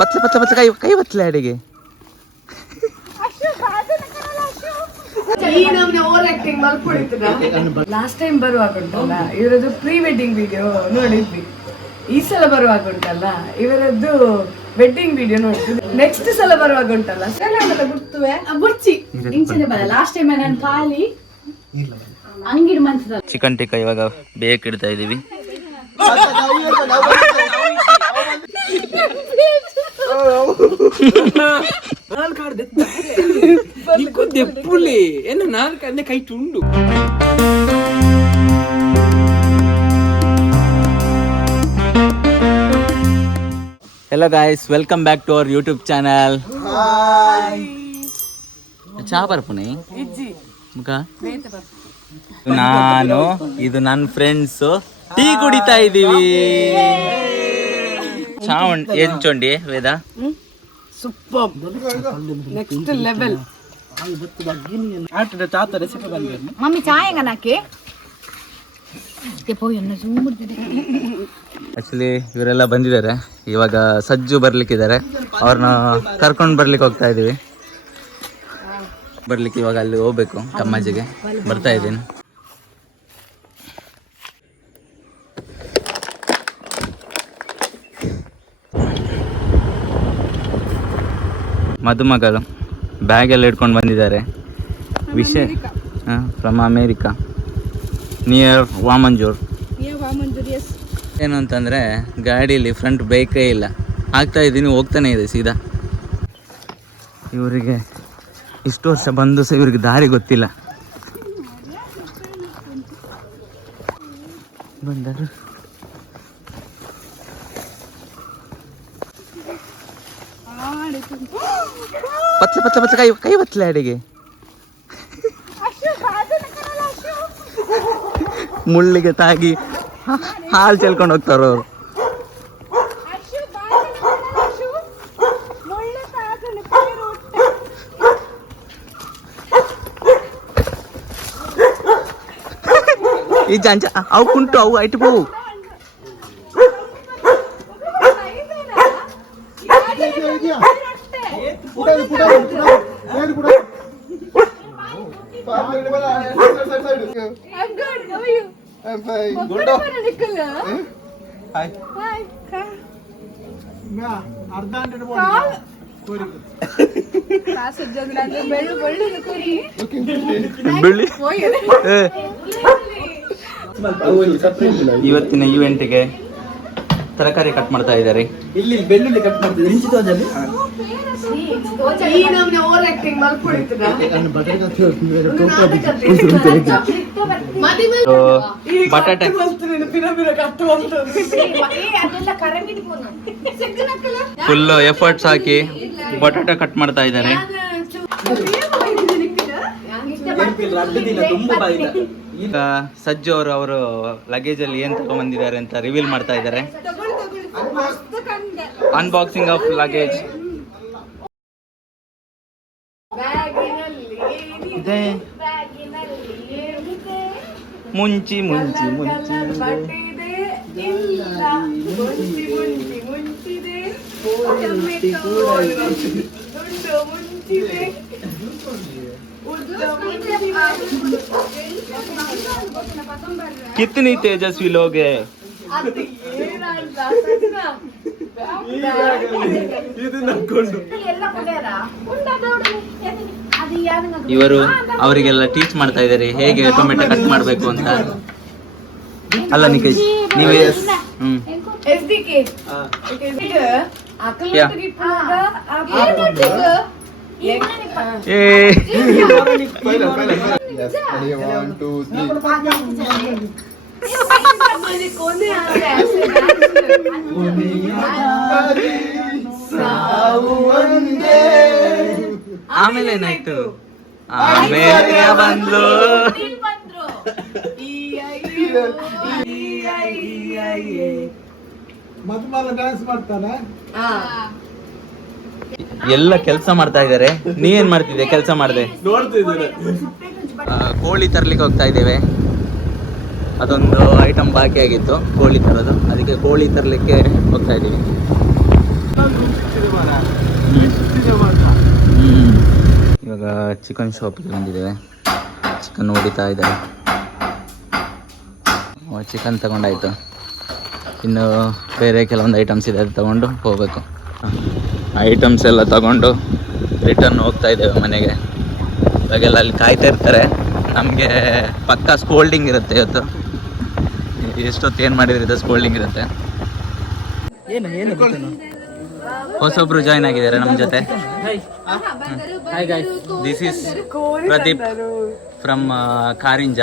ಪತ್ಲೆ ಪತ್ಲೆ ಪತ್ಲೆ ಕೈ ಕೈ ಬತ್ಲೆ ಅಡಿಗೆ ಲಾಸ್ಟ್ ಟೈಮ್ ಬರುವಾಗ ಉಂಟಲ್ಲ ಇವರದ್ದು ಪ್ರೀ ವೆಡ್ಡಿಂಗ್ ವಿಡಿಯೋ ನೋಡಿದ್ವಿ. ಈ ಸಲ ಬರುವಾಗ ಉಂಟಲ್ಲ ಇವರದ್ದು ವೆಡ್ಡಿಂಗ್ ವಿಡಿಯೋ ನೋಡಿದ್ವಿ. ನೆಕ್ಸ್ಟ್ ಸಲ ಬರುವಾಗ ಉಂಟಲ್ಲ ಗುರ್ತುವೆ ಬುರ್ಚಿ ಇಂಚಿನ ಬರ ಲಾಸ್ಟ್ ಟೈಮ್ ನಾನು ಖಾಲಿ ಅಂಗಿಡ್ ಮಂಚದ ಚಿಕನ್ ಟಿಕ್ಕ ಇವಾಗ ಬೇಕಿಡ್ತಾ ಇದೀವಿ. Hello guys, welcome back to our YouTube channel. Hi. ಚಾ ಬರ್ಪುನಿ ಮುಖ ನಾನು ಇದು ನನ್ನ ಫ್ರೆಂಡ್ಸ್ ಟೀ ಕುಡಿತಾ ಇದೀವಿ. ಚಾ ಎಂಚೊಂಡಿ ವೇದ ಸೂಪರ್ ನೆಕ್ಸ್ಟ್ ಲೆವೆಲ್. ಮಮ್ಮಿ ಚಾಯ್ ನಾಕೆ ಆಕ್ಚುಲಿ ಇವರೆಲ್ಲ ಬಂದಿದ್ದಾರೆ. ಇವಾಗ ಸಜ್ಜು ಬರ್ಲಿಕ್ಕಿದ್ದಾರೆ. ಅವ್ರನ್ನ ಕರ್ಕೊಂಡು ಬರ್ಲಿಕ್ಕೆ ಹೋಗ್ತಾ ಇದೀವಿ. ಬರ್ಲಿಕ್ಕೆ ಇವಾಗ ಅಲ್ಲಿ ಹೋಗ್ಬೇಕು. ಕಮ್ಮಜ್ಜಿಗೆ ಬರ್ತಾ ಇದ್ದೀನಿ. ಮದುಮಗಳು ಬ್ಯಾಗ್ ಎಲ್ಲ ಇಟ್ಕೊಂಡು ಬಂದಿದ್ದಾರೆ. ವಿಷಯ ಫ್ರಮ್ ಅಮೇರಿಕಾ, ನಿಯರ್ ವಾಮಂಜೂರ್. ಏನು ಅಂತಂದರೆ ಗಾಡೀಲಿ ಫ್ರಂಟ್ ಬ್ರೇಕೇ ಇಲ್ಲ. ಆಗ್ತಾ ಇದ್ದೀನಿ, ಹೋಗ್ತಾನೆ ಇದೆ ಸೀದಾ. ಇವರಿಗೆ ಇಷ್ಟು ವರ್ಷ ಬಂದು ಸಹ ಇವ್ರಿಗೆ ದಾರಿ ಗೊತ್ತಿಲ್ಲ. ಬಂದರು ಪತ್ಲೆ ಪತ್ಲೆ ಪತ್ಲೆ ಕೈ ಕೈ ಬತ್ಲೆ ಅಡಿಗೆ ಮುಳ್ಳಿಗೆ ತಾಗಿ ಹಾಲು ಚೆಲ್ಕೊಂಡು ಹೋಗ್ತಾರ ಅವರು. ಈ ಜಾಂಚ ಅವು ಕುಂಟು ಅವು ಐಟು ಹೋಗು. ಇವತ್ತಿನ ಇವೆಂಟ್ಗೆ ತರಕಾರಿ ಕಟ್ ಮಾಡ್ತಾ ಇದ್ದಾರೆ. ಇಲ್ಲಿ ಬೆಳ್ಳುಳ್ಳಿ ಕಟ್ ಮಾಡ್ತಿದ್ದಾರೆ. ಬಟಾಟೆ ಫುಲ್ ಎಫರ್ಟ್ಸ್ ಹಾಕಿ ಬಟಾಟೆ ಕಟ್ ಮಾಡ್ತಾ ಇದ್ದಾರೆ. ಈಗ ಸಜ್ಜು ಅವರು ಲಗೇಜ್ ಅಲ್ಲಿ ಏನ್ ತಗೊಂಡ್ಬಂದಿದ್ದಾರೆ ಅಂತ ರಿವೀಲ್ ಮಾಡ್ತಾ ಇದ್ದಾರೆ. Unboxing of luggage. ಮುಂಚಿ ಮುಂಚಿ ಮುಂಚಿ कितनी तेजस्वी लोग हैं. ಇವರು ಅವರಿಗೆಲ್ಲ ಟೀಚ್ ಮಾಡ್ತಾ ಇದ್ದಾರೆ ಹೇಗೆ ಟೊಮೆಟೊ ಕಟ್ ಮಾಡಬೇಕು ಅಂತ. ಅಲ್ಲ ನಿಕೇಶ್ ನೀವೇ ಆಮೇಲೆ ಏನಾಯ್ತು? ಆಮೇಲೆ ಬಂದ್ಲು. ಎಲ್ಲ ಕೆಲಸ ಮಾಡ್ತಾ ಇದ್ದಾರೆ. ನೀ ಏನ್ ಮಾಡ್ತಿದ್ದೆ? ಕೆಲಸ ಮಾಡಿದೆ. ಕೋಳಿ ತರ್ಲಿಕ್ಕೆ ಹೋಗ್ತಾ ಇದ್ದೇವೆ. ಅದೊಂದು ಐಟಮ್ ಬಾಕಿ ಆಗಿತ್ತು ಕೋಳಿ ತರೋದು. ಅದಕ್ಕೆ ಕೋಳಿ ತರಲಿಕ್ಕೆ ಹೋಗ್ತಾ ಇದ್ದೀವಿ. ಇವಾಗ ಚಿಕನ್ ಶಾಪಿಗೆ ಬಂದಿದ್ದೇವೆ. ಚಿಕನ್ ಹೊಡಿತಾ ಇದ್ದಾರೆ. ಚಿಕನ್ ತಗೊಂಡಾಯ್ತು, ಇನ್ನು ಬೇರೆ ಕೆಲವೊಂದು ಐಟಮ್ಸ್ ಇದೆ, ಅದು ತಗೊಂಡು ಹೋಗಬೇಕು. ಐಟಮ್ಸ್ ಎಲ್ಲ ತಗೊಂಡು ರಿಟರ್ನ್ ಹೋಗ್ತಾ ಇದ್ದೇವೆ ಮನೆಗೆ. ಇವಾಗೆಲ್ಲ ಅಲ್ಲಿ ಕಾಯ್ತಾ ಇರ್ತಾರೆ. ನಮಗೆ ಪಕ್ಕಾ ಸ್ಕೋಲ್ಡಿಂಗ್ ಇರುತ್ತೆ ಇವತ್ತು. ಎಷ್ಟೊತ್ತು ಏನು ಮಾಡಿದ್ರೆ ಇದು ಸ್ಕೋಲ್ಡಿಂಗ್ ಇರುತ್ತೆ. ಹೊಸೊಬ್ರು ಜಾಯ್ನ್ ಆಗಿದ್ದಾರೆ ನಮ್ಮ ಜೊತೆ. This is Pradeep from Karinja.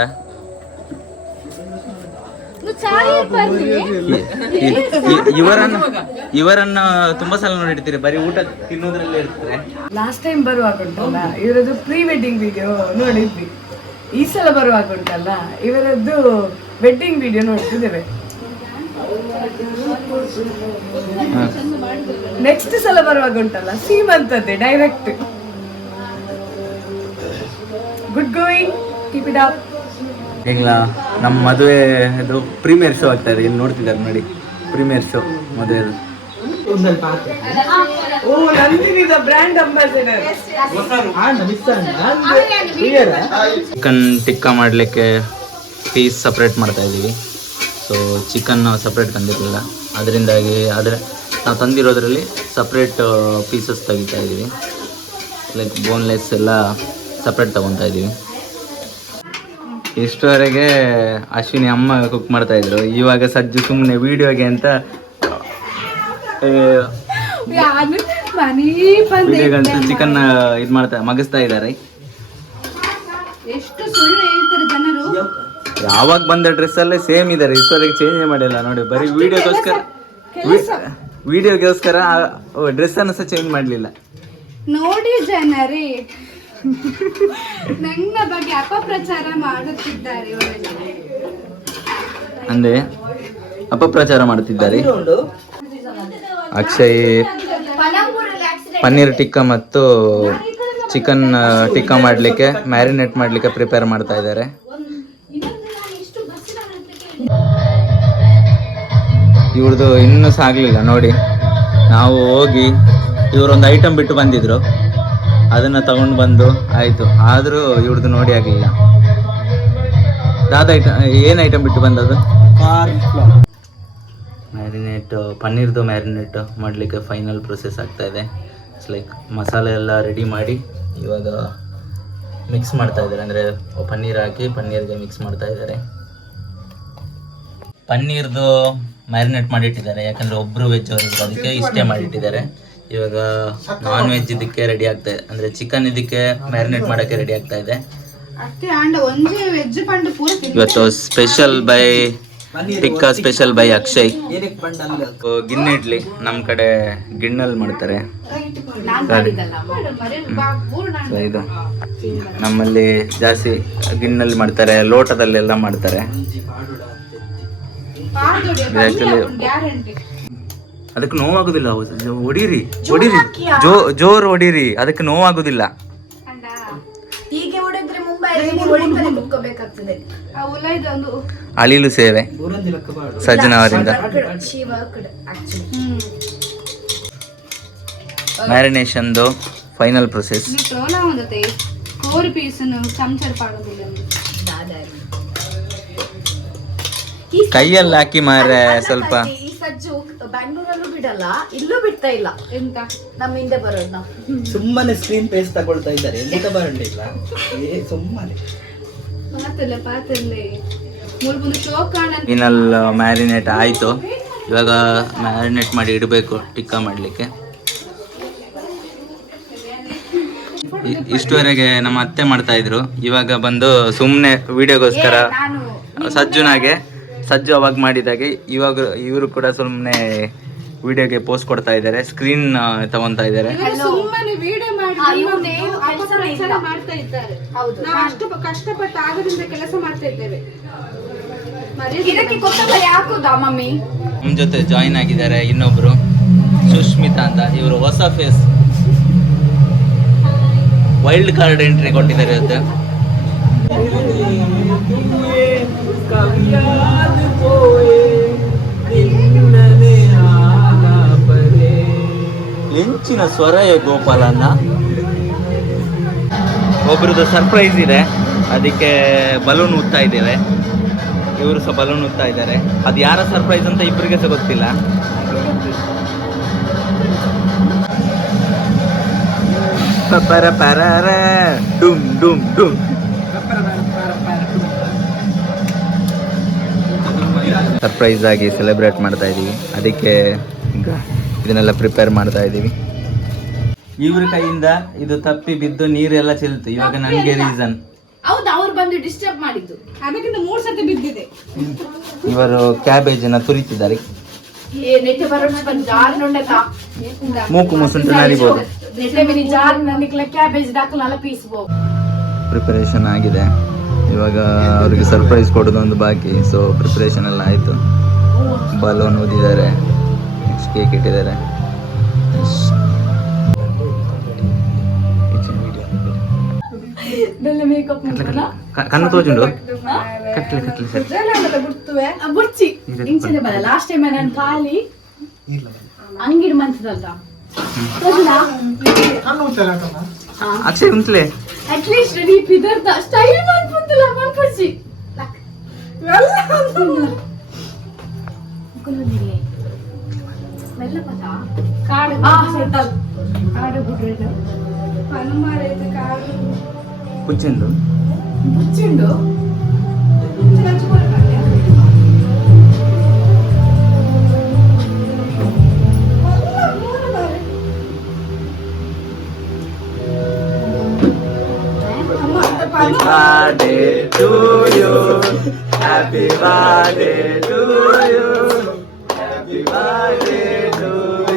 ಇವರನ್ನು ತುಂಬಾ ಸಲ ನೋಡಿರ್ತೀರಿ, ಬರೀ ಊಟ ತಿನ್ನೋದ್ರಲ್ಲೇ ಇರ್ತಾರೆ. ಲಾಸ್ಟ್ ಟೈಮ್ ಬರುವಾಗ ಉಂಟಲ್ಲ ಇವರದ್ದು ಪ್ರೀ ವೆಡ್ಡಿಂಗ್ ವಿಡಿಯೋ ನೋಡಿದ್ವಿ. ಈ ಸಲ ಬರುವಾಗ ಉಂಟಲ್ಲ ಇವರದ್ದು ವೆಡ್ಡಿಂಗ್ ವಿಡಿಯೋ ನೋಡ್ತಿದ್ದೇವೆ. ನೆಕ್ಸ್ಟ್ ಸಲ ಬರುವಾಗ ಉಂಟಲ್ಲ ಸೀಮಂತದ್ದೇ direct. Good going, keep it up. ಈಗ ನಮ್ಮ ಮದುವೆ ಇದು ಪ್ರೀಮಿಯರ್ ಶೋ ಆಗ್ತಾ ಇದೆ, ಇಲ್ಲಿ ನೋಡ್ತಿದ್ದಾರೆ ನೋಡಿ. ಪ್ರೀಮಿಯರ್ ಶೋ ಮದುವೆ. ಓ, ನಂದಿನಿದ ಬ್ರ್ಯಾಂಡ್ ಅಂಬಾಸಿಡರ್. ಚಿಕನ್ ಟಿಕ್ಕಾ ಮಾಡಲಿಕ್ಕೆ ಪೀಸ್ ಸಪ್ರೇಟ್ ಮಾಡ್ತಾ ಇದ್ದೀವಿ. ಸೊ ಚಿಕನ್ ಸಪ್ರೇಟ್ ತಂದಿರಲಿಲ್ಲ, ಅದರಿಂದಾಗಿ ನಾವು ತಂದಿರೋದ್ರಲ್ಲಿ ಸಪ್ರೇಟ್ ಪೀಸಸ್ ತೆಗಿತಾ ಇದ್ದೀವಿ. ಲೈಕ್ ಬೋನ್ಲೆಸ್ ಎಲ್ಲ ಸಪ್ರೇಟ್ ತೊಗೊತಾ ಇದ್ದೀವಿ. ಇಷ್ಟುವರೆಗೆ ಅಶ್ವಿನಿ ಅಮ್ಮ ಕುಕ್ ಮಾಡ್ತಾ ಇದ್ರು. ಇವಾಗ ಸಜ್ಜು ಸುಮ್ಮನೆ ವಿಡಿಯೋಗೆ ಅಂತ ವಿಡಿಯೋಗಂತ ಚಿಕನ್ ಇದು ಮಗಿಸ್ತಾ ಇದ್ದಾರೆ. ಯಾವಾಗ ಬಂದ ಡ್ರೆಸ್ ಅಲ್ಲೇ ಸೇಮ್ ಇದ್ದಾರೆ, ಇಷ್ಟವರೆಗೆ ಚೇಂಜ್ ಮಾಡಿಲ್ಲ ನೋಡಿ. ಬರೀ ವಿಡಿಯೋಗೋಸ್ಕರ ಡ್ರೆಸ್ ಅನ್ನು ಸಹ ಚೇಂಜ್ ಮಾಡಲಿಲ್ಲ ನೋಡಿ. ಜನರೇ ನನ್ನ ಬಗ್ಗೆ ಅಪಪ್ರಚಾರ ಮಾಡುತ್ತಿದ್ದಾರೆ, ಅಂದ್ರೆ ಅಪಪ್ರಚಾರ ಮಾಡುತ್ತಿದ್ದಾರೆ. ಅಕ್ಷಯ್ ಪನ್ನೀರ್ ಟಿಕ್ಕಾ ಮತ್ತು ಚಿಕನ್ ಟಿಕ್ಕಾ ಮಾಡಲಿಕ್ಕೆ ಮ್ಯಾರಿನೇಟ್ ಮಾಡಲಿಕ್ಕೆ ಪ್ರಿಪೇರ್ ಮಾಡ್ತಾ ಇದ್ದಾರೆ. ಇವ್ರದ್ದು ಇನ್ನೂ ಸಾಗಲಿಲ್ಲ ನೋಡಿ. ನಾವು ಹೋಗಿ ಇವರೊಂದು ಐಟಮ್ ಬಿಟ್ಟು ಬಂದಿದ್ರು, ಅದನ್ನು ತಗೊಂಡು ಬಂದು ಆಯಿತು. ಆದರೂ ಇವ್ರದ್ದು ನೋಡಿ ಆಗಲಿಲ್ಲ. ದಾದ ಏನು ಐಟಮ್ ಬಿಟ್ಟು ಬಂದದು? ಮ್ಯಾರಿನೇಟ್, ಪನ್ನೀರ್ದು ಮ್ಯಾರಿನೇಟ್ ಮಾಡಲಿಕ್ಕೆ ಫೈನಲ್ ಪ್ರೊಸೆಸ್ ಆಗ್ತಾಯಿದೆ. ಇಟ್ಸ್ ಲೈಕ್ ಮಸಾಲೆ ಎಲ್ಲ ರೆಡಿ ಮಾಡಿ ಇವಾಗ ಮಿಕ್ಸ್ ಮಾಡ್ತಾ ಇದ್ದಾರೆ. ಅಂದರೆ ಪನ್ನೀರ್ ಹಾಕಿ ಪನ್ನೀರ್ಗೆ ಮಿಕ್ಸ್ ಮಾಡ್ತಾ ಇದ್ದಾರೆ. ಪನ್ನೀರ್ದು ಮ್ಯಾರಿನೇಟ್ ಮಾಡಿಟ್ಟಿದ್ದಾರೆ, ಯಾಕಂದರೆ ಒಬ್ಬರು ವೆಜ್ ಅವರು ಅದಕ್ಕೆ ಇಷ್ಟೇ ಮಾಡಿಟ್ಟಿದ್ದಾರೆ. ಇವಾಗ ನಾನ್ ವೆಜ್ ಇದಕ್ಕೆ ರೆಡಿ ಆಗ್ತಾ ಇದೆ, ಅಂದರೆ ಚಿಕನ್ ಇದಕ್ಕೆ ಮ್ಯಾರಿನೇಟ್ ಮಾಡೋಕ್ಕೆ ರೆಡಿ ಆಗ್ತಾ ಇದೆ. ಇವತ್ತು special by Tikka, special by Akshay. ಗಿಣ್ಣೆ ಇಡ್ಲಿ ನಮ್ಮ ಕಡೆ ಗಿಣ್ಣಲ್ಲಿ ಮಾಡ್ತಾರೆ. ಇದು ನಮ್ಮಲ್ಲಿ ಜಾಸ್ತಿ ಗಿಣ್ಣಲ್ಲಿ ಮಾಡ್ತಾರೆ, ಲೋಟದಲ್ಲೆಲ್ಲ ಮಾಡ್ತಾರೆ. ಅದಕ್ಕೆ ನೋವಾಗುದಿಲ್ಲ. ಹೊಡೀರಿ ಜೋರು ಹೊಡೀರಿ, ಅದಕ್ಕೆ ನೋವಾಗುದಿಲ್ಲ. ಅಳಿಲು ಸೇವೆ ಸಜ್ಜನ ಅವರಿಂದ. ಮ್ಯಾರಿನೇಷನ್ದು ಫೈನಲ್ ಪ್ರೊಸೆಸ್. ಕೈಯಲ್ಲಿ ಹಾಕಿ ಮಾರೆ ಸ್ವಲ್ಪ. ಬ್ಯಾಂಗ್ಳೂರಲ್ಲೂ ಬಿಡಲ್ಲ, ಇಲ್ಲೂ ಬಿಡ್ತಾ ಇಲ್ಲ. ಎಂತ ನಮ್ಮ ಹಿಂದೆ ಬರೋದು ನಾವು ಸುಮ್ಮನೆ ಸ್ಕ್ರೀನ್ ಪೇಸ್ ತಗೊಳ್ತಾ ಇದ್ದಾರೆ, ಎಂತ ಬರಲಿಲ್ಲ ಸುಮ್ಮನೆ. ಫೈನಲ್ ಮ್ಯಾರಿನೇಟ್ ಆಯಿತು. ಇವಾಗ ಮ್ಯಾರಿನೇಟ್ ಮಾಡಿ ಇಡಬೇಕು ಟಿಕ್ಕಾ ಮಾಡಲಿಕ್ಕೆ. ಇಷ್ಟುವರೆಗೆ ನಮ್ಮ ಅತ್ತೆ ಮಾಡ್ತಾ ಇದ್ರು, ಇವಾಗ ಬಂದು ಸುಮ್ಮನೆ ವಿಡಿಯೋಗೋಸ್ಕರ ಸಜ್ಜು ಅವಾಗ ಮಾಡಿದಾಗೆ ಇವಾಗ ಇವರು ಕೂಡ ಸುಮ್ಮನೆ ವಿಡಿಯೋಗೆ ಪೋಸ್ಟ್ ಕೊಡ್ತಾ ಇದ್ದಾರೆ, ಸ್ಕ್ರೀನ್ ತಗೊಂತಾ ಇದ್ದಾರೆ. ನಮ್ಮ ಜೊತೆ ಜಾಯಿನ್ ಆಗಿದ್ದಾರೆ ಇನ್ನೊಬ್ರು ಸುಷ್ಮಿತಾ ಅಂತ. ಇವರು ಹೊಸ ಫೇಸ್, ವೈಲ್ಡ್ ಕಾರ್ಡ್ ಎಂಟ್ರಿ ಕೊಟ್ಟಿದ್ದಾರೆ ಇವತ್ತು. ನೆಂಚಿನ ಸ್ವರಯ ಗೋಪಾಲನ್ನ. ಒಬ್ರದ್ದು ಸರ್ಪ್ರೈಸ್ ಇದೆ, ಅದಕ್ಕೆ ಬಲೂನ್ ಉತ್ತಾ ಇದ್ದೇವೆ. ಇವರು ಸಹ ಬಲೂನ್ ಉತ್ತಾ ಇದ್ದಾರೆ. ಅದು ಯಾರ ಸರ್ಪ್ರೈಸ್ ಅಂತ ಇಬ್ಬರಿಗೆ ಸಹ ಗೊತ್ತಿಲ್ಲ. ಪರ ಪರ ಡುಮ್ ಡುಮ್ ಡುಮ್. ಸರ್ಪ್ರೈಸ್ ಆಗಿ ಸೆಲೆಬ್ರೇಟ್ ಮಾಡ್ತಾ ಇದ್ದೀವಿ, ಅದಕ್ಕೆ ಈಗ ಇದನ್ನೆಲ್ಲ ಪ್ರಿಪೇರ್ ಮಾಡ್ತಾ ಇದ್ದೀವಿ. ಇವ್ರ ಕೈಯಿಂದ ಇದು ತಪ್ಪಿ ಬಿದ್ದು ನೀರೆಲ್ಲ ಚೆಲ್ತು. ಇವಾಗ ನನಗೆ ರೀಸನ್. ಹೌದು, ಅವ್ರು ಬಂದು ಡಿಸ್ಟರ್ಬ್ ಮಾಡಿದ್ದು, ಅದಕ್ಕಿಂತ 3 ಸತಿ ಬಿದ್ದಿದೆ. ಇವರು ಕ್ಯಾಬೇಜನ್ನ ತುರಿತಿದ್ದಾರೆ. ಮೂಕು ಮುಸುಂಟು ನರಿಬಹುದು. ಪ್ರಿಪರೇಷನ್ ಆಗಿದೆ, ಇವಾಗ ಅವ್ರಿಗೆ ಸರ್ಪ್ರೈಸ್ ಕೊಡೋದೊಂದು ಬಾಕಿ. ಸೊ ಪ್ರಿಪರೇಷನ್ ಎಲ್ಲ ಆಯಿತು. ಬಲೂನ್ ಊದಿದ್ದಾರೆ, ನೆಕ್ಸ್ಟ್ ಕೇಕ್ ಇಟ್ಟಿದ್ದಾರೆ. ಕಣ್ಣು ತೋಜುಂಡು ಕಟ್ಲೆ ಕಟ್ಲೆ ಸರಿ ಲಾಸ್ಟ್ ಟೈಮ್ ನಾನು ಖಾಲಿ ಅಂಗಿಡ್ ಮಂತದಲ್ಲ ಅಕ್ಷಯ್ ಉಂಟ್ಲೆ ಅಟ್ಲೀಸ್ಟ್ ನೀ ಪಿದರ್ದ ಸ್ಟೈಲ್ ಮಾಡ್ಬಿಡ್ತಿಲ್ಲ ಮಾಡ್ಬಿಡ್ಸಿ ಕಾಡು ಕಾಡು ಬಿಡ್ರಿ ಹನುಮಾರೈತೆ ಕಾಡು ಕುಚ್ಚಿಂದು ಬುಚ್ಚಿಂಡು birthday to you, happy birthday to you, happy birthday to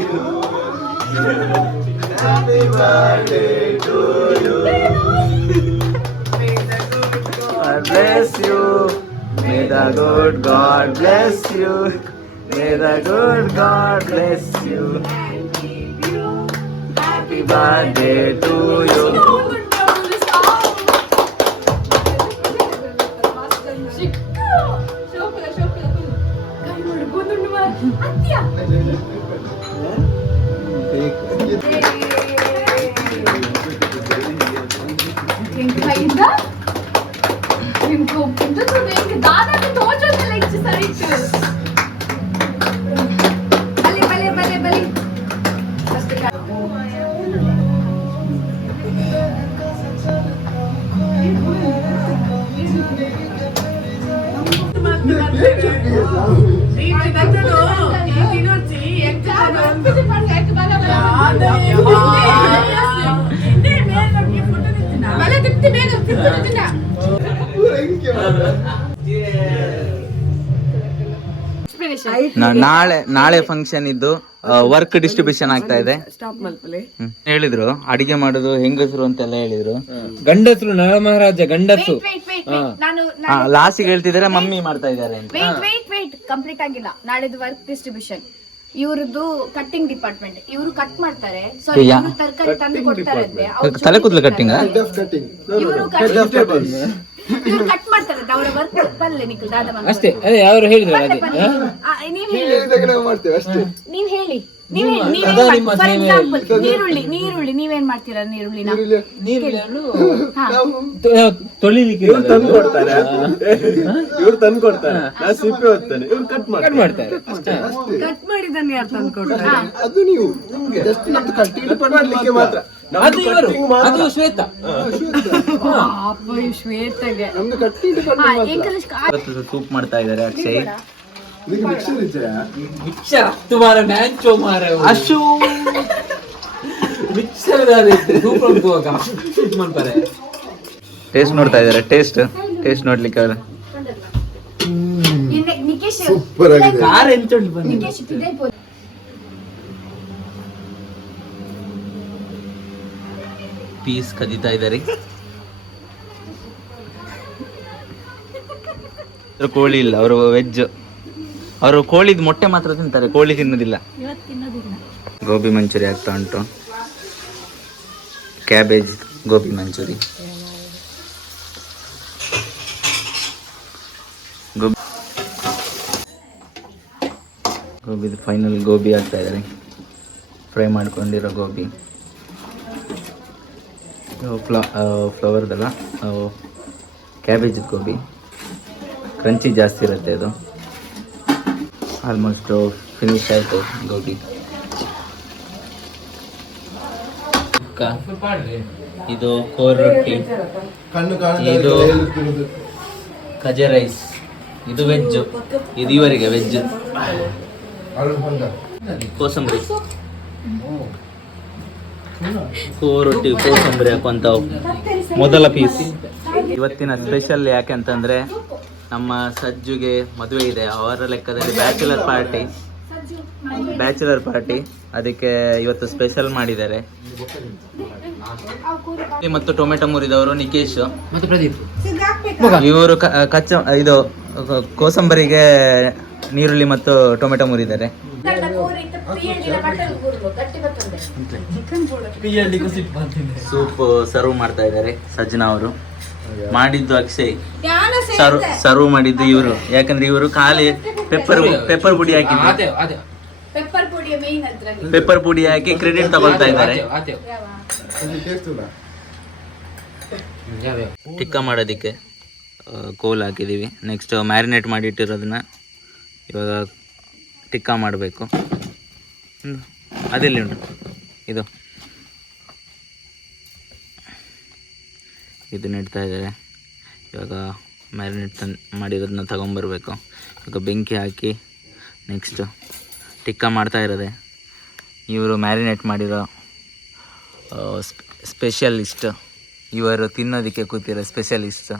you, happy birthday to you. God bless you, may the good God bless you, may the good God bless you, happy birthday to you. ನಾಳೆ function ಇದ್ದು work distribution ಆಗ್ತಾ ಇದೆ. ಹೇಳಿದ್ರು ಅಡಿಗೆ ಮಾಡೋದು ಹೆಂಗಸರು ಅಂತೆಲ್ಲ ಹೇಳಿದ್ರು. ಗಂಡಸರು ನರಮಹಾರಾಜ ಗಂಡಸು ಲಾಸ್ಟಿಗೆ ಹೇಳ್ತಿದ್ದಾರೆ ಮಮ್ಮಿ ಮಾಡ್ತಾ ಇದ್ದಾರೆ ಅಂತ. ಕಂಪ್ಲೀಟ್ ಆಗಿಲ್ಲ. ನಾಳೆದು ವರ್ಕ್ ಡಿಸ್ಟ್ರಿಬ್ಯೂಷನ್, ಇವ್ರದ್ದು ಕಟ್ಟಿಂಗ್ ಡಿಪಾರ್ಟ್ಮೆಂಟ್, ಇವರು ಕಟ್ ಮಾಡ್ತಾರೆ. ಸೊ ತರಕಾರಿ ತಂದು ಕೊಡ್ತಾರೆ. ತಲೆ ಕೂದಲು ಕಟ್ಟಿಂಗ್ ಇವರು ಕಟ್ ಮಾಡ್ತಾರೆ. ಅವರ ವರ್ಕ್ ಬರಲ್ಲ ನಿಖಿಲ್ ದಾದ ಅಷ್ಟೇ. ಅದೇ ಯಾರು ಹೇಳಿದ್ರು ನೀವ್ ಹೇಳಿ ಫಾರ್ ಎಕ್ಸಾಂಪಲ್ ನೀರುಳ್ಳಿ ನೀವೇನ್ ಮಾಡ್ತೀರಾ? ನೀರುಳ್ಳಿನ ತೊಳಿಲಿಕ್ಕೆ ಇವ್ರು ತಂದು ಕೊಡ್ತಾರೆ, ನಾನು ಸಿಪ್ಪೆ ಹೋಗ್ತಾನೆ, ಇವ್ರು ಕಟ್ ಮಾಡ್ತಾರೆ. ಕಟ್ ಮಾಡಿದ್ದನ್ನ ಯಾರು ತಂದು ಕೊಡ್ತಾರೆ? ಅದು ನೀವು ಮಾಡ್ಲಿಕ್ಕೆ ಮಾತ್ರ. ಅದು ಶ್ವೇತಾ, ಶ್ವೇತಗೆ ಸೂಪ್ ಮಾಡ್ತಾ ಇದ್ದಾರೆ ಅಕ್ಷಯ್. ಮಿಕ್ಸರ್ तुम्हारा ಮ್ಯಾಂಚೋ ಮಾರ ಅಶು ಮಿಕ್ಸರ್ ಸೂಪರ್ ಹೋಗ ಮಾಡ್ತಾರೆ. ಟೇಸ್ಟ್ ನೋಡ್ತಾ ಇದ್ದಾರೆ. ಟೇಸ್ಟ್ ನೋಡ್ಲಿಕ್ಕೆ ಸೂಪರ್ ಆಗಿದೆ. ಕಾರ್ ಎಂಚುಂಟು ಬನ್ನಿ. ಪೀಸ್ ಕದೀತಾ ಇದ್ದಾರೆ. ಕೋಳಿ ಇಲ್ಲ, ಅವರು ವೆಜ್. ಅವರು ಕೋಳಿದ್ ಮೊಟ್ಟೆ ಮಾತ್ರ ತಿಂತಾರೆ, ಕೋಳಿ ತಿನ್ನೋದಿಲ್ಲ. ಗೋಬಿ ಮಂಚೂರಿ ಆಗ್ತಾ ಉಂಟು. ಕ್ಯಾಬೇಜ್ ಗೋಬಿ ಮಂಚೂರಿ. ಗೋಬಿ ಫೈನಲ್ ಗೋಬಿ ಆಗ್ತಾ ಇದ್ದಾರೆ. ಫ್ರೈ ಮಾಡ್ಕೊಂಡಿರೋ ಗೋಬಿ. ಫ್ಲವರ್ದಲ್ಲ, ಕ್ಯಾಬೇಜ್ ಗೋಬಿ, ಕ್ರಂಚಿ ಜಾಸ್ತಿ ಇರುತ್ತೆ ಇದು. ಆಲ್ಮೋಸ್ಟ್ ಫಿನಿಶ್ ಆಯಿತು ಗೋಬಿ. ಇದು ಕೋರ್ ರೊಟ್ಟಿ, ಇದು ಖಜೆ ರೈಸ್, ಇದು ವೆಜ್ಜು, ಇದು ಇವರಿಗೆ ವೆಜ್. ಕೋಸಂಬರಿ, ಕೋರ್ ರೊಟ್ಟಿ ಕೋಸಂಬರಿ ಹಾಕುವಂತ ಮೊದಲ ಪೀಸ್. ಇವತ್ತಿನ ಸ್ಪೆಷಲ್ ಯಾಕೆ ಅಂತಂದರೆ ನಮ್ಮ ಸಜ್ಜುಗೆ ಮದುವೆ ಇದೆ, ಅವರ ಲೆಕ್ಕದಲ್ಲಿ ಬ್ಯಾಚುಲರ್ ಪಾರ್ಟಿ, ಅದಕ್ಕೆ ಇವತ್ತು ಸ್ಪೆಷಲ್ ಮಾಡಿದ್ದಾರೆ. ಮತ್ತು ಟೊಮೆಟೊ ಮುರಿದವರು ನಿಕೇಶ್ ಮತ್ತು ಪ್ರದೀಪ್. ಇವರು ಇದು ಕೋಸಂಬರಿಗೆ ನೀರುಳ್ಳಿ ಮತ್ತು ಟೊಮೆಟೊ ಮುರಿದ್ದಾರೆ. ಸೂಪ್ ಸರ್ವ್ ಮಾಡ್ತಾ ಇದ್ದಾರೆ ಸಜ್ಜನ ಅವರು. ಮಾಡಿದ್ದು ಅಕ್ಷಯ್, ಸರ್ವ್ ಮಾಡಿದ್ದು ಇವರು. ಯಾಕಂದ್ರೆ ಇವರು ಖಾಲಿ ಪೆಪ್ಪರ್ ಪುಡಿ ಹಾಕಿದ್ರು, ಪೆಪ್ಪರ್ ಪುಡಿ ಹಾಕಿ ಕ್ರೆಡಿಟ್ ತಗೊಳ್ತಾ ಇದ್ದಾರೆ. ಟಿಕ್ಕ ಮಾಡೋದಕ್ಕೆ ಕೋಲ್ ಹಾಕಿದ್ದೀವಿ. ನೆಕ್ಸ್ಟ್ ಮ್ಯಾರಿನೇಟ್ ಮಾಡಿಟ್ಟಿರೋದನ್ನ ಇವಾಗ ಟಿಕ್ಕ ಮಾಡಬೇಕು. ಅದೆಲ್ಲಿ ಉಂಟು ಇದನ್ನ ಇಡ್ತಾ ಇದ್ದಾರೆ. ಇವಾಗ ಮ್ಯಾರಿನೇಟ್ ಮಾಡಿರೋದನ್ನ ತಗೊಂಬರ್ಬೇಕು. ಇವಾಗ ಬೆಂಕಿ ಹಾಕಿ ನೆಕ್ಸ್ಟ್ ಟಿಕ್ಕ ಮಾಡ್ತಾ ಇರೋದೆ. ಇವರು ಮ್ಯಾರಿನೇಟ್ ಮಾಡಿರೋ ಸ್ಪೆಷಲಿಸ್ಟ್, ಇವರು ತಿನ್ನೋದಕ್ಕೆ ಕೂತಿರೋ ಸ್ಪೆಷಲಿಸ್ಟ್.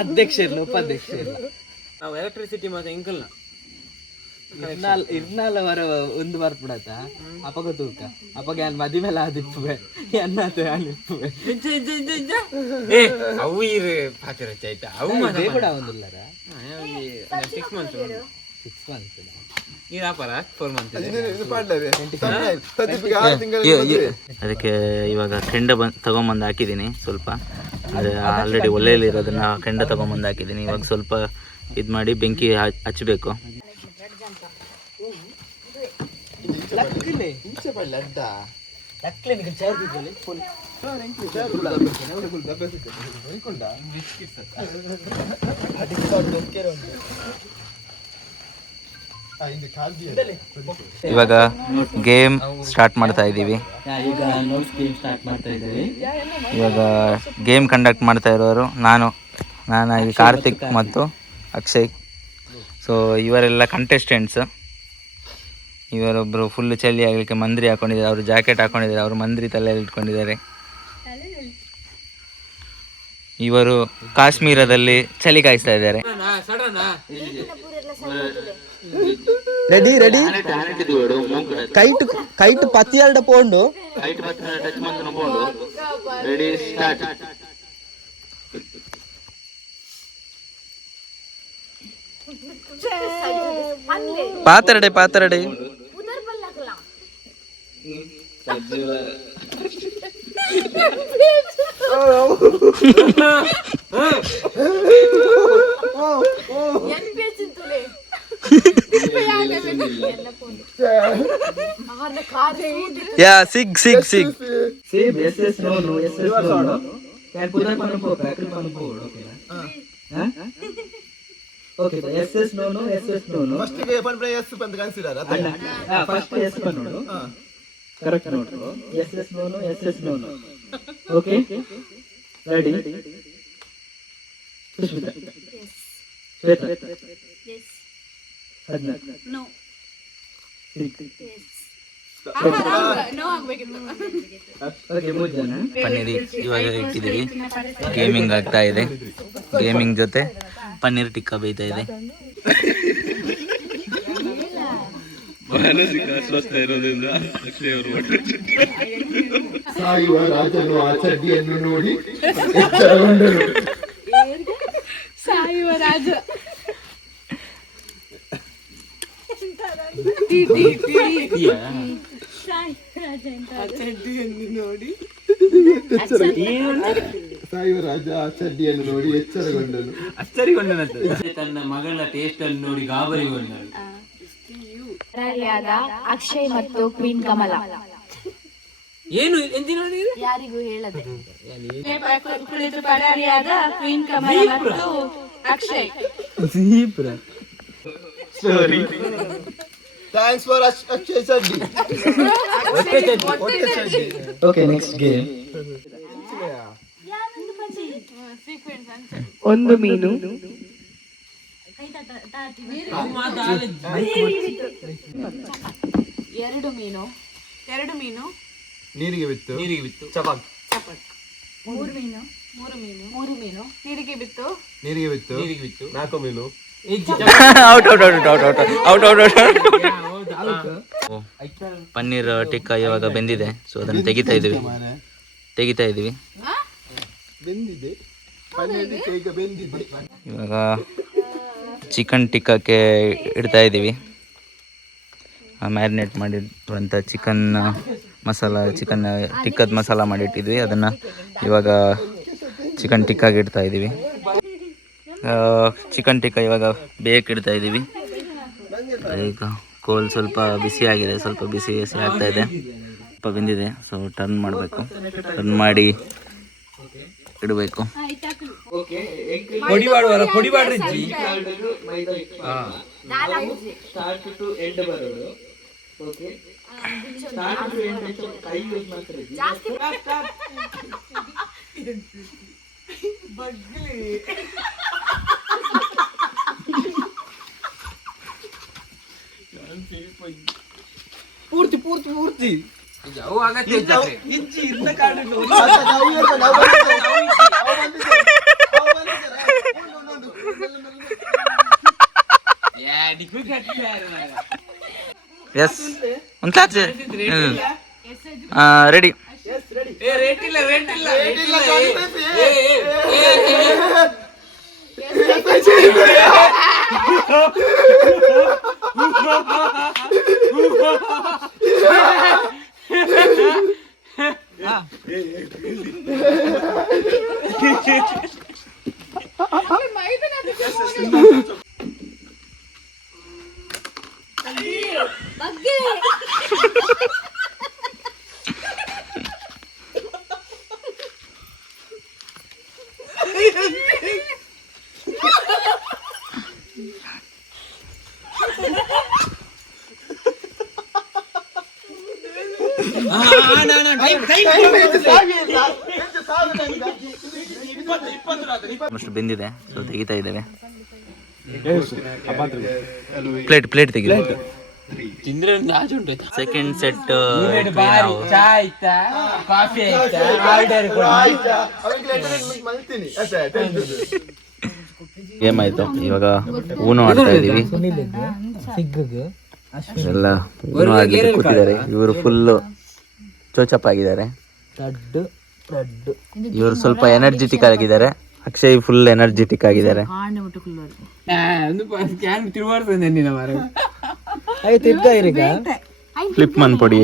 ಅಧ್ಯಕ್ಷ ಇಲ್ಲ, ಉಪಾಧ್ಯಕ್ಷ ಇಲ್ಲ. ನಾವು ಎಲೆಕ್ಟ್ರಿಸಿಟಿ ಮತ್ತೆ ಇಂಕಲ್ನ ಇರ್ನಾಲ್ ಒಂದು ಬರ್ಬಿಡತ್ತ ಅಪಗ ತೂಕ ಅಪಗ ಮದಿ ಮೇಲೆ ಆದಿಪ್ಪುವೆ ಎನ್ನಾತ ಆನಿಪ್ಪುವೆ ಅವು ಇರು ಪಾತ್ರ ಆಯ್ತಾ ಅವು ಬೇಡ ಒಂದಿಲ್ಲರ 6 ಮಂತ್ಸ್ ಇರಾಪರ 4 ಮಂತ್ಸ್ ಅದಕ್ಕೆ ಇವಾಗ ಕೆಂಡ ತಗೊಂಬಂದು ಹಾಕಿದ್ದೀನಿ. ಸ್ವಲ್ಪ ಅದು ಆಲ್ರೆಡಿ ಒಲೆಯಲ್ಲಿರೋದನ್ನ ಕೆಂಡ ತಗೊಂಬಂದು ಹಾಕಿದ್ದೀನಿ. ಇವಾಗ ಸ್ವಲ್ಪ ಇದು ಮಾಡಿ ಬೆಂಕಿ ಹಚ್ಚಬೇಕು. ಇವಾಗ ಗೇಮ್ ಸ್ಟಾರ್ಟ್ ಮಾಡ್ತಾ ಇದ್ದೀವಿ. ಇವಾಗ ಗೇಮ್ ಕಂಡಕ್ಟ್ ಮಾಡ್ತಾ ಇರೋರು ನಾನಾಗಿ ಕಾರ್ತಿಕ್ ಮತ್ತು ಅಕ್ಷಯ್. ಸೊ ಇವರೆಲ್ಲ ಕಂಟೆಸ್ಟೆಂಟ್ಸ್. ಇವರೊಬ್ಬರು ಫುಲ್ ಚಳಿ ಆಗಲಿಕ್ಕೆ ಮಂದ್ರಿ ಹಾಕೊಂಡಿದ್ದಾರೆ, ಅವರು ಜಾಕೆಟ್ ಹಾಕೊಂಡಿದ್ದಾರೆ, ಅವರು ಮಂದ್ರಿ ತಲೆಯಲ್ಲಿ ಇಟ್ಕೊಂಡಿದ್ದಾರೆ. ಇವರು ಕಾಶ್ಮೀರದಲ್ಲಿ ಚಳಿ ಕಾಯಿಸ್ತಾ ಇದ್ದಾರೆ. ರೆಡಿ ರೆಡಿ ಕೈಟ್ ಕೈಟ್ ಪತ್ತಿಯಲ್ಡ ಪೋಂಡು ರೆಡಿ ಸ್ಟಾರ್ಟ್. ಪಾತರಡೆ ಯಾ ಸಿಗ್ ఓకే ఎస్ఎస్ నోను ఎస్ఎస్ నోను ఫస్ట్ ಗೆ ಪನ್ ಪ್ರೇ ಎಸ್ ಪಂತ ಕನ್ಸಿಡರ್ ಅಣ್ಣ ಫಸ್ಟ್ ಎಸ್ ಪನ್ನೋಡು ಕರೆಕ್ಟ್ ನೋಡು ಎಸ್ಎಸ್ ನೋನು okay ready Sushmita yes Shweta yes ಅದ್ನ ನೋ ಸಿಕ್ ಎಸ್ ನೋ ಆಗಬೇಕಿತ್ತು ಓಕೆ ಮೂಜನ ಪನ್ನೀರ್ ಇವಾಗ ಇಟ್ಟಿದ್ದೀವಿ. ಗೇಮಿಂಗ್ ಆಗ್ತಾ ಇದೆ. ಗೇಮಿಂಗ್ ಜೊತೆ ಪನ್ನೀರ್ ಟಿಕ್ಕಾ ಬೇಯ್ತಾ ಇದೆ. ಮಾನಸಿಕ ಅಸ್ವಸ್ಥ ಇರೋದ್ರಿಂದ ಅಕ್ಷಯ್ ಅವರು ಸಾಯುವ ರಾಜನು ಆ ಚಡ್ಡಿಯನ್ನು ನೋಡಿ ಎಚ್ಚರಗೊಂಡರು. ಸಾಯುವ ರಾಜ ಸಾಯುವ ರಾಜ ಆ ಚಡ್ಡಿಯನ್ನು ನೋಡಿ ಎಚ್ಚರಗೊಂಡನು. ತನ್ನ ಮಗಳ ಟೇಸ್ಟ್ ಅನ್ನು ನೋಡಿ ಗಾಬರಿಗೊಂಡನು. ಪರಾರಿಯಾದ ಅಕ್ಷಯ್ ಮತ್ತು ಕ್ವೀನ್ ಕಮಲ. ಏನು ಎಂದಿನ ನೋಡಿ ಯಾರಿಗೂ ಹೇಳದೆ ಕುಳಿತು ಪರಾರಿಯಾದ ಕ್ವೀನ್ ಕಮಲ ಮತ್ತು Akshay. Thanks for Akshay ಸಡ್ಡಿ. Okay next game. ಒಂದು ಮೀನು, ಎರಡು ಮೀನು, ನೀರಿಗೆ ಬಿತ್ತು ಚಪಾಕ್. ಮೂರು ಮೀನು, ನೀರಿಗೆ ಬಿತ್ತು, ನಾಲ್ಕು ಮೀನು. ಪನ್ನೀರ್ ಟಿಕ್ಕಾ ಇವಾಗ ಬೆಂದಿದೆ, ಸೊ ಅದನ್ನು ತೆಗಿತಾ ಇದೀವಿ. ಬೆಂದಿದೆ, ಪನ್ನೀರ್ ಟಿಕ್ಕಾ ಈಗ ಬೆಂದಿದೆ. ಇವಾಗ ಚಿಕನ್ ಟಿಕ್ಕಕ್ಕೆ ಇಡ್ತಾ ಇದ್ದೀವಿ. ಮ್ಯಾರಿನೇಟ್ ಮಾಡಿರುವಂಥ ಚಿಕನ್ ಟಿಕ್ಕದ ಮಸಾಲ ಮಾಡಿಟ್ಟಿದ್ವಿ. ಅದನ್ನು ಇವಾಗ ಚಿಕನ್ ಟಿಕ್ಕಾಗೆ ಇಡ್ತಾ ಇದ್ದೀವಿ. ಚಿಕನ್ ಟಿಕ್ಕಾ ಇವಾಗ ಬೇಕಿಡ್ತಾ ಇದ್ದೀವಿ. ಈಗ ಕೋಲ್ ಸ್ವಲ್ಪ ಬಿಸಿ ಆಗಿದೆ, ಸ್ವಲ್ಪ ಬಿಸಿ ಆಗ್ತಾ ಇದೆ, ಸ್ವಲ್ಪ ಬೆಂದಿದೆ. ಸೊ ಟರ್ನ್ ಮಾಡಬೇಕು, ಟರ್ನ್ ಮಾಡಿ ಇಡಬೇಕು. ಪೊಡಿ ಮಾಡ್ರಿ ಸ್ಟಾರ್ಟ್ ಟು ಎಂಡ್ ಬರೋದು. ಓಕೆ, ಸ್ಟಾರ್ಟ್ ಟು ಎಂಡ್ ಕೈ ಯೂಸ್ ಮಾಡ್ತಾರೆ. ಪೂರ್ತಿ ಎಸ್ ಒಂದು ಕ್ಲಾಚ್ ರೆಡಿ. ಅಷ್ಟು ಬೆಂದಿದೆ, ಸೊ ತೆಗಿತಾ ಇದ್ದೇವೆ. ಪ್ಲೇಟ್ ತೆಗಿದೆ. ತಿಂದ್ರೆ ಸೆಕೆಂಡ್ ಸೆಟ್ ಚಾಯ್ ಆಯ್ತಾ, ಕಾಫಿ ಆಯ್ತಾ, ಆರ್ಡರ್ ಗೇಮ್ ಆಯ್ತು. ಇವಾಗ ಊನು ಆಡ್ತಾ ಇದೀವಿ. ಎಲ್ಲ ಊನು ಆಡ್ಲಿಕ್ಕೆ ಕೂತಿದ್ದಾರೆ. ಇವರು ಫುಲ್ಲು ಚೋಚಪ್ ಆಗಿದ್ದಾರೆ. ಇವರು ಸ್ವಲ್ಪ ಎನರ್ಜೆಟಿಕ್ ಆಗಿದ್ದಾರೆ. ಅಕ್ಷಯ್ ಫುಲ್ ಎನರ್ಜೆಟಿಕ್ ಆಗಿದ್ದಾರೆ. ಫ್ಲಿಪ್ ಮಾಡ್ಕೊಡಿ.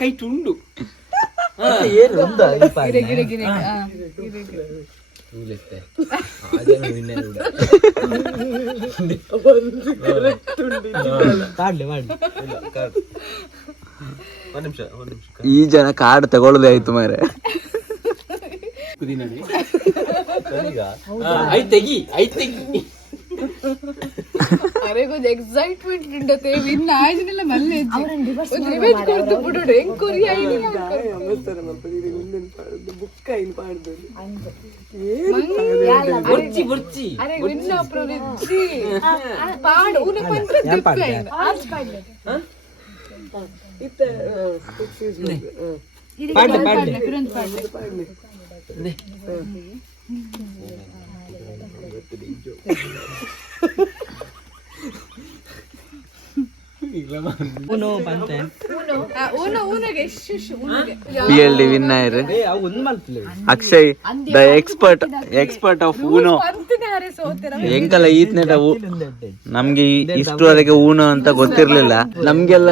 ಕೈ ತುಂಡು ಈ ಜನ ಕಾರ್ಡ್ ತಗೊಳ್ಳದೆ ಆಯ್ತು ಮಾರೆ. अरे कुछ एक्साइटमेंट ఉండతే విన్ ఆజ్నెల మళ్ళీ రివెంజ్ కొడుతు పుడుడు ఏం కొరి ఐడియా బుక్ అయిన పాడుదు బుర్చి అరే విన్ ప్రొరిచి పాడు ఉన పంత్ర దిక్కు అయిన ఆజ్ పాడు ఇత ఎక్స్క్యూజ్ మీ పాడు తురంత పాడు ಊನಗೆ ಎಷ್ಟು ಊನಗೆ PLD winner Akshay the expert of Uno ಹೆಂಗಲ್ಲ ಈತ್ನೆಟ ನಮ್ಗೆ ಇಷ್ಟುವರೆಗೆ ಊನೋ ಅಂತ ಗೊತ್ತಿರ್ಲಿಲ್ಲ. ನಮ್ಗೆಲ್ಲ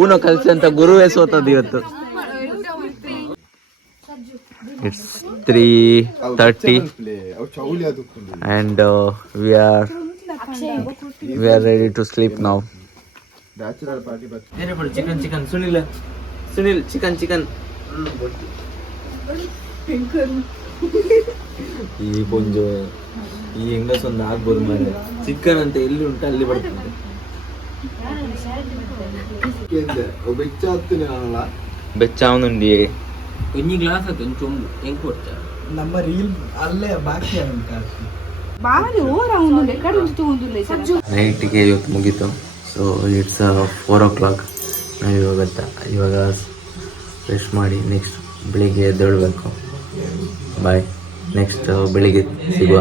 ಊನೋ ಕಲ್ಸಿದಂತ ಗುರುವೇ ಸೋತದ್ ಇವತ್ತು. It's 3:30 and we are ready to sleep now. Chicken Sunil chicken ಈ ಪೊಂಜು ಈ ಹೆಂಗಸೊಂದು ಆಗ್ಬೋದು ಮಾರೆ. ಚಿಕನ್ ಅಂತ ಎಲ್ಲಿ ಉಂಟು ಅಲ್ಲಿ ಬರ್ತದೆ. ಬೆಚ್ಚಾವನುಂಡಿ ಒಂಜಿ ಗ್ಲಾಸ್ ಆಯ್ತು ಒಂದು ಚೊಂಬು ಹೆಂಗ್ ಕೊಡ್ತ ನಮ್ಮ ರೀಲ್ ಅಲ್ಲೇ ಬಾಕಿ ಬಾರಿ ಓರ ಒಂದು ಕಡೆ ಒಂದು ನೈಟಿಗೆ ಇವತ್ತು ಮುಗೀತು. So it's 4 o'clock. ನಾವು ಇವಾಗ ಫ್ರೆಶ್ ಮಾಡಿ ನೆಕ್ಸ್ಟ್ ಬೆಳಿಗ್ಗೆ ಎದ್ದೇಳಬೇಕು. ಬಾಯ್, ನೆಕ್ಸ್ಟ್ ಬೆಳಿಗ್ಗೆ ಸಿಗುವ.